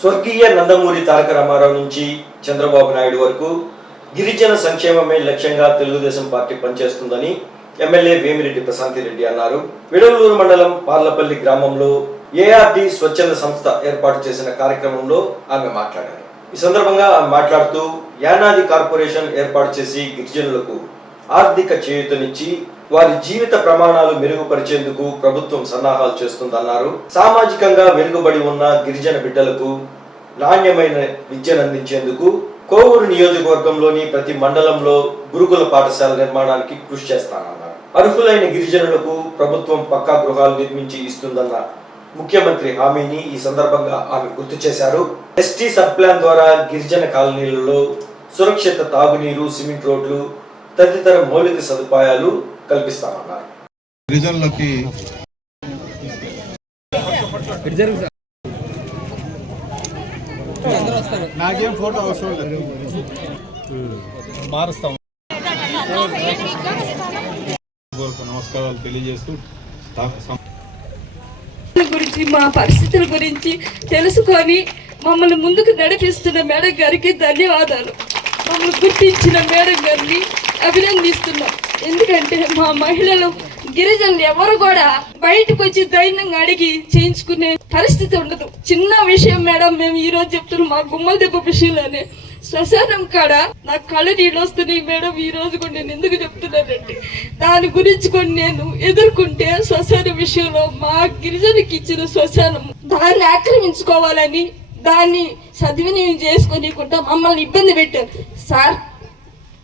స్వర్గీయ నందమూరి తారక రామారావు నుంచి చంద్రబాబు నాయుడు వరకు గిరిజన సంక్షేమమే లక్ష్యంగా తెలుగుదేశం పార్టీ పనిచేస్తుందని ఎమ్మెల్యే వేమిరెడ్డి ప్రశాంతిరెడ్డి అన్నారు. విడవలూరు మండలం పార్లపల్లి గ్రామంలో ఏఆర్డి స్వచ్ఛంద సంస్థ ఏర్పాటు చేసిన కార్యక్రమంలో ఆమె మాట్లాడారు. ఈ సందర్భంగా ఆమె మాట్లాడుతూ యానాది కార్పొరేషన్ ఏర్పాటు చేసి గిరిజనులకు ఆర్థిక చేయూతనిచ్చి వారి జీవిత ప్రమాణాలు మెరుగుపరిచేందుకు ప్రభుత్వం సన్నాహాలు చేస్తుందన్నారు. సామాజికంగా వెనుకబడి ఉన్న గిరిజన బిడ్డలకు నాణ్యమైన విద్యను అందించేందుకు కోవూరు నియోజకవర్గంలోని ప్రతి మండలంలో గురుకుల పాఠశాల నిర్మాణానికి కృషి చేస్తానన్నారు. అర్హులైన గిరిజనులకు ప్రభుత్వం పక్కా గృహాలు నిర్మించి ఇస్తుందన్న ముఖ్యమంత్రి హామీని ఈ సందర్భంగా ఆమె గుర్తు చేశారు. ఎస్టీ సబ్ ప్లాన్ ద్వారా గిరిజన కాలనీలలో సురక్షిత తాగునీరు, సిమెంట్ రోడ్లు తదితర మౌలిక సదుపాయాలు కల్పిస్తామన్నారు. గిరిజనులకి నాకేం ఫోటో అవసరం లేదు, మారుస్తాం. నమస్కారాలు తెలియజేస్తూ గురించి మా పరిస్థితుల గురించి తెలుసుకొని మమ్మల్ని ముందుకు నడిపిస్తున్న మేడం గారికి ధన్యవాదాలు. మమ్మల్ని గుర్తించిన మేడం గారిని అభినందిస్తున్నాం. ఎందుకంటే మా మహిళలు గిరిజనులు ఎవరు కూడా బయటకు వచ్చి ధైర్యంగా అడిగి చేయించుకునే పరిస్థితి ఉండదు. చిన్న విషయం మేడం, మేము ఈ రోజు చెప్తున్నాం మా గుమ్మల దెబ్బ విషయంలోనే శ్మశానం కాడ నాకు కళ్ళు నీళ్ళు వస్తున్నాయి మేడం. ఈ రోజు కూడా నేను ఎందుకు చెప్తున్నానంటే దాని గురించి కొన్ని నేను ఎదుర్కొంటే శ్మశాన విషయంలో మా గిరిజనకి ఇచ్చిన శ్మశానం దాన్ని ఆక్రమించుకోవాలని దాన్ని సద్వినియోగం చేసుకోనికుండా మమ్మల్ని ఇబ్బంది పెట్టారు. సార్,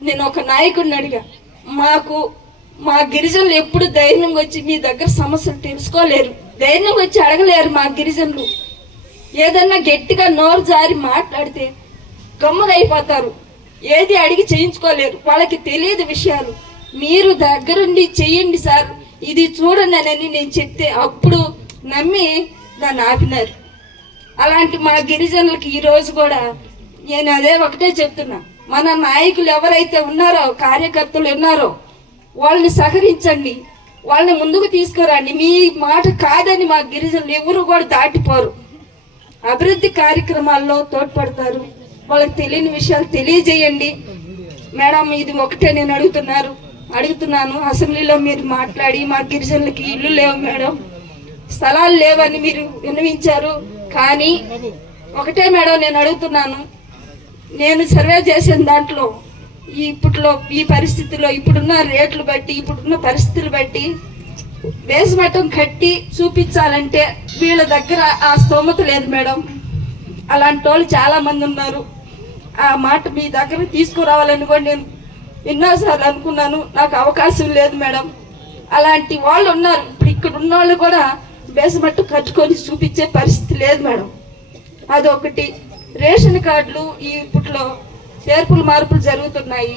నేను ఒక నాయకుడిని అడిగా, మా గిరిజనులు ఎప్పుడు ధైర్యంగా వచ్చి మీ దగ్గర సమస్యలు తెలుసుకోలేరు, ధైర్యంగా వచ్చి అడగలేరు. మా గిరిజనులు ఏదన్నా గట్టిగా నోరు జారి మాట్లాడితే గమ్మునైపోతారు, ఏది అడిగి చేయించుకోలేరు, వాళ్ళకి తెలియదు విషయాలు. మీరు దగ్గరుండి చెయ్యండి సార్, ఇది చూడండి అని నేను చెప్తే అప్పుడు నమ్మి దాన్ని ఆపినారు. అలాంటి మా గిరిజనులకి ఈరోజు కూడా నేను అదే ఒకటే చెప్తున్నా, మన నాయకులు ఎవరైతే ఉన్నారో, కార్యకర్తలు ఉన్నారో వాళ్ళని సహకరించండి, వాళ్ళని ముందుకు తీసుకురండి. మీ మాట కాదని మా గిరిజనులు ఎవరు కూడా దాటిపోరు, అభివృద్ధి కార్యక్రమాల్లో తోడ్పడతారు. వాళ్ళకి తెలియని విషయాలు తెలియజేయండి మేడం. ఇది ఒకటే నేను అడుగుతున్నాను. అసెంబ్లీలో మీరు మాట్లాడి మా గిరిజనులకి ఇల్లు లేవు మేడం, స్థలాలు లేవని మీరు విన్నవించారు. కానీ ఒకటే మేడం నేను అడుగుతున్నాను, నేను సర్వే చేసిన దాంట్లో ఇప్పట్లో ఈ పరిస్థితుల్లో ఇప్పుడున్న రేట్లు బట్టి ఇప్పుడున్న పరిస్థితులు బట్టి బేస్మట్టం కట్టి చూపించాలంటే వీళ్ళ దగ్గర ఆ స్తోమత లేదు మేడం. అలాంటి వాళ్ళు చాలా మంది ఉన్నారు. ఆ మాట మీ దగ్గర తీసుకురావాలని కూడా నేను ఎన్నోసార్లు అనుకున్నాను, నాకు అవకాశం లేదు మేడం. అలాంటి వాళ్ళు ఉన్నారు. ఇప్పుడు ఇక్కడ ఉన్న వాళ్ళు కూడా బేస్మట్టు కట్టుకొని చూపించే పరిస్థితి లేదు మేడం. అదొకటి. రేషన్ కార్డులు ఇప్పట్లో చేర్పులు మార్పులు జరుగుతున్నాయి.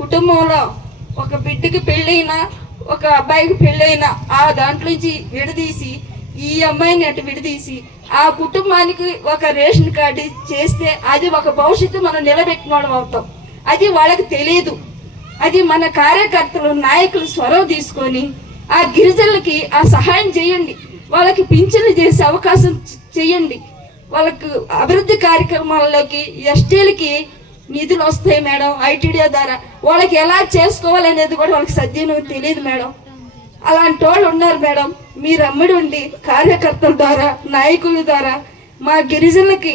కుటుంబంలో ఒక బిడ్డకి పెళ్ళైనా ఒక అబ్బాయికి పెళ్ళైనా ఆ దాంట్లో నుంచి విడదీసి ఈ అమ్మాయిని అటు విడదీసి ఆ కుటుంబానికి ఒక రేషన్ కార్డు చేస్తే అది ఒక భవిష్యత్తు మనం నిలబెట్టిన వాళ్ళం అవుతాం. అది వాళ్ళకి తెలియదు. అది మన కార్యకర్తలు నాయకులు స్వరం తీసుకొని ఆ గిరిజనులకి ఆ సహాయం చేయండి, వాళ్ళకి పింఛన్లు చేసే అవకాశం చేయండి. వాళ్ళకు అభివృద్ధి కార్యక్రమాల్లోకి ఎస్టీలకి నిధులు వస్తాయి మేడం, ఐటీడీఏ ద్వారా. వాళ్ళకి ఎలా చేసుకోవాలనేది కూడా వాళ్ళకి సద్యం తెలియదు మేడం. అలాంటి వాళ్ళు ఉన్నారు మేడం. మీరు అమ్మడి ఉండి కార్యకర్తల ద్వారా నాయకుల ద్వారా మా గిరిజనులకి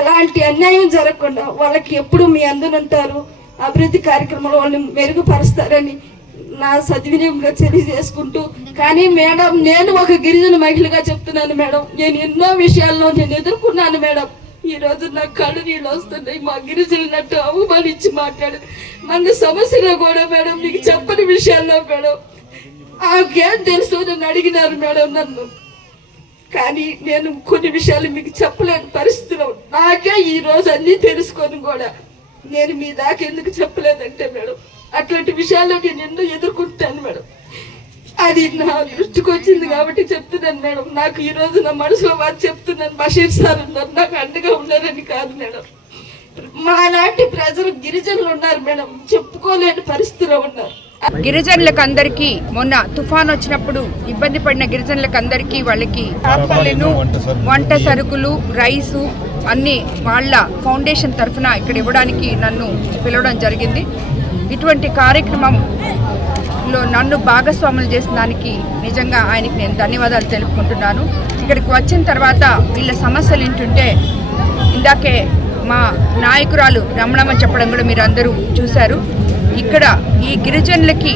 ఎలాంటి అన్యాయం జరగకుండా వాళ్ళకి ఎప్పుడు మీ అందునుంటారు, అభివృద్ధి కార్యక్రమాలు వాళ్ళని మెరుగుపరుస్తారని నా సద్వినియోగంగా తెలియజేసుకుంటూ. కానీ మేడం, నేను ఒక గిరిజన మహిళగా చెప్తున్నాను మేడం, నేను ఎన్నో విషయాల్లో నేను ఎదుర్కొన్నాను మేడం. ఈ రోజు నాకు కళ్ళు నీళ్ళు వస్తున్నాయి. మా గిరిజనులట్టు అవమానించి మాట్లాడు మన సమస్యలో కూడా మేడం మీకు చెప్పని విషయాల్లో మేడం ఆకేం తెలుసు నన్ను అడిగినారు మేడం నన్ను. కానీ నేను కొన్ని విషయాలు మీకు చెప్పలేని పరిస్థితిలో నాకే ఈ రోజు అన్నీ తెలుసుకొని కూడా నేను మీ దాకా ఎందుకు చెప్పలేదంటే మేడం, అట్లాంటి విషయాల్లో నేను ఎన్నో ఎదుర్కొంటాను మేడం. అది నా దృష్టికి వచ్చింది కాబట్టి చెప్తున్నాను మేడం. నాకు ఈ రోజు నా మనసులో బాధ చెప్తున్నాను. బషీర్ సార్ ఉన్నారు, నాకు అండగా ఉన్నారని కాదు మేడం. మా లాంటి ప్రజలు గిరిజనులు ఉన్నారు మేడం, చెప్పుకోలేని పరిస్థితిలో ఉన్నారు. గిరిజనులకు అందరికీ మొన్న తుఫాన్ వచ్చినప్పుడు ఇబ్బంది పడిన గిరిజనులకు అందరికీ వాళ్ళకి తార్పాలిను, వంట సరుకులు, రైసు, అన్ని వాళ్ళ ఫౌండేషన్ తరఫున ఇక్కడ ఇవ్వడానికి నన్ను పిలవడం జరిగింది. ఇటువంటి కార్యక్రమంలో నన్ను భాగస్వాములు చేసిన దానికి నిజంగా ఆయనకి నేను ధన్యవాదాలు తెలుపుకుంటున్నాను. ఇక్కడికి వచ్చిన తర్వాత వీళ్ళ సమస్యలు ఏంటంటే ఇందాకే మా నాయకురాలు రమణమ్మ చెప్పడం కూడా మీరు అందరూ చూశారు. ఇక్కడ ఈ గిరిజనులకి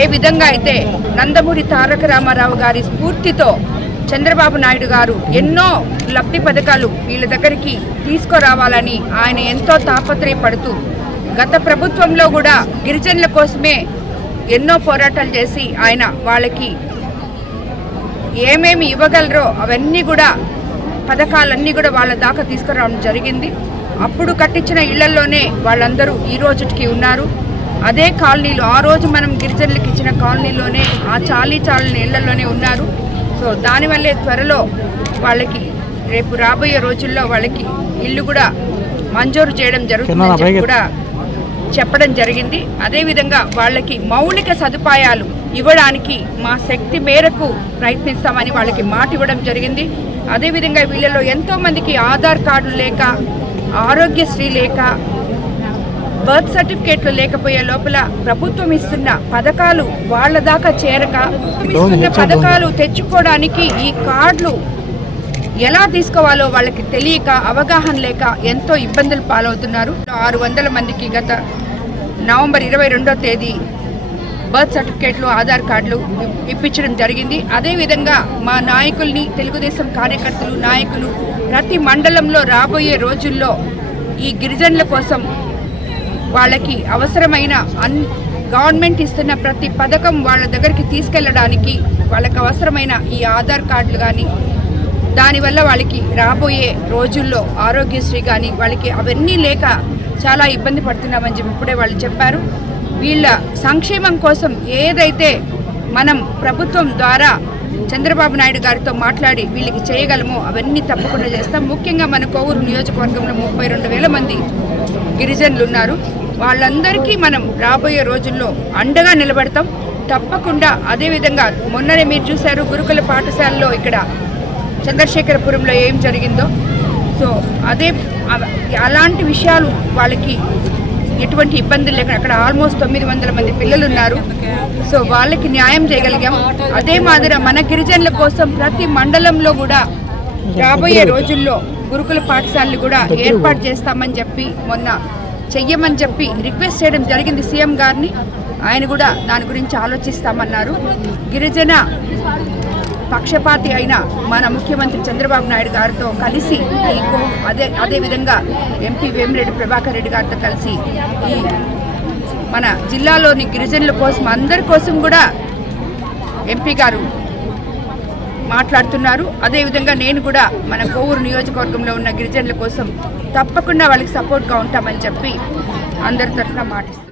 ఏ విధంగా అయితే నందమూరి తారక రామారావు గారి స్ఫూర్తితో చంద్రబాబు నాయుడు గారు ఎన్నో లబ్ధి పథకాలు వీళ్ళ దగ్గరికి తీసుకురావాలని ఆయన ఎంతో తాపత్రయపడుతూ గత ప్రభుత్వంలో కూడా గిరిజనుల కోసమే ఎన్నో పోరాటాలు చేసి ఆయన వాళ్ళకి ఏమేమి ఇవ్వగలరో అవన్నీ కూడా పథకాలన్నీ కూడా వాళ్ళ దాకా తీసుకురావడం జరిగింది. అప్పుడు కట్టించిన ఇళ్లలోనే వాళ్ళందరూ ఈ రోజుకి ఉన్నారు. అదే కాలనీలు ఆ రోజు మనం గిరిజనులకు ఇచ్చిన కాలనీలోనే ఆ చాలని ఇళ్లలోనే ఉన్నారు. సో దానివల్లే త్వరలో వాళ్ళకి రేపు రాబోయే రోజుల్లో వాళ్ళకి ఇల్లు కూడా మంజూరు చేయడం జరుగుతుందని చెప్పి కూడా చెప్పడం జరిగింది. అదేవిధంగా వాళ్ళకి మౌలిక సదుపాయాలు ఇవ్వడానికి మా శక్తి మేరకు ప్రయత్నిస్తామని వాళ్ళకి మాట ఇవ్వడం జరిగింది. అదేవిధంగా వీళ్ళలో ఎంతోమందికి ఆధార్ కార్డులు లేక, ఆరోగ్యశ్రీ లేక, బర్త్ సర్టిఫికేట్లు లేకపోయే లోపల ప్రభుత్వం ఇస్తున్న పథకాలు వాళ్ళ దాకా చేరక, ఇస్తున్న పథకాలు తెచ్చుకోవడానికి ఈ కార్డులు ఎలా తీసుకోవాలో వాళ్ళకి తెలియక, అవగాహన లేక ఎంతో ఇబ్బందులు పాలవుతున్నారు. 600 మందికి గత నవంబర్ 22వ తేదీ బర్త్ సర్టిఫికేట్లు, ఆధార్ కార్డులు ఇప్పించడం జరిగింది. అదేవిధంగా మా నాయకుల్ని, తెలుగుదేశం కార్యకర్తలు, నాయకులు ప్రతి మండలంలో రాబోయే రోజుల్లో ఈ గిరిజనుల కోసం వాళ్ళకి అవసరమైన గవర్నమెంట్ ఇస్తున్న ప్రతి పథకం వాళ్ళ దగ్గరికి తీసుకెళ్ళడానికి వాళ్ళకి అవసరమైన ఈ ఆధార్ కార్డులు కానీ, దానివల్ల వాళ్ళకి రాబోయే రోజుల్లో ఆరోగ్యశ్రీ కానీ వాళ్ళకి అవన్నీ లేక చాలా ఇబ్బంది పడుతున్నామని చెప్పి ఇప్పుడే వాళ్ళు చెప్పారు. వీళ్ళ సంక్షేమం కోసం ఏదైతే మనం ప్రభుత్వం ద్వారా చంద్రబాబు నాయుడు గారితో మాట్లాడి వీళ్ళకి చేయగలమో అవన్నీ తప్పకుండా చేస్తాం. ముఖ్యంగా మన కోవూరు నియోజకవర్గంలో 32,000 మంది గిరిజనులు ఉన్నారు. వాళ్ళందరికీ మనం రాబోయే రోజుల్లో అండగా నిలబడతాం తప్పకుండా. అదేవిధంగా మొన్ననే మీరు చూశారు గురుకుల పాఠశాలలో ఇక్కడ చంద్రశేఖరపురంలో ఏం జరిగిందో. సో అలాంటి విషయాలు వాళ్ళకి ఎటువంటి ఇబ్బందులు లేకుండా అక్కడ ఆల్మోస్ట్ 900 మంది పిల్లలు ఉన్నారు. సో వాళ్ళకి న్యాయం చేయగలిగాం. అదే మాదిరి మన గిరిజనుల కోసం ప్రతి మండలంలో కూడా రాబోయే రోజుల్లో గురుకుల పాఠశాలలు కూడా ఏర్పాటు చేస్తామని చెప్పి మొన్న చెయ్యమని చెప్పి రిక్వెస్ట్ చేయడం జరిగింది సీఎం గారిని. ఆయన కూడా దాని గురించి ఆలోచిస్తామన్నారు. గిరిజన పక్షపాతి అయిన మన ముఖ్యమంత్రి చంద్రబాబు నాయుడు గారితో కలిసి అదేవిధంగా ఎంపీ వేమిరెడ్డి ప్రభాకర్ రెడ్డి గారితో కలిసి ఈ మన జిల్లాలోని గిరిజనుల కోసం అందరి కోసం కూడా ఎంపీ గారు మాట్లాడుతున్నారు. అదేవిధంగా నేను కూడా మన కోవూరు నియోజకవర్గంలో ఉన్న గిరిజనుల కోసం తప్పకుండా వాళ్ళకి సపోర్ట్గా ఉంటామని చెప్పి అందరి తరఫున మాటిస్తున్నాను.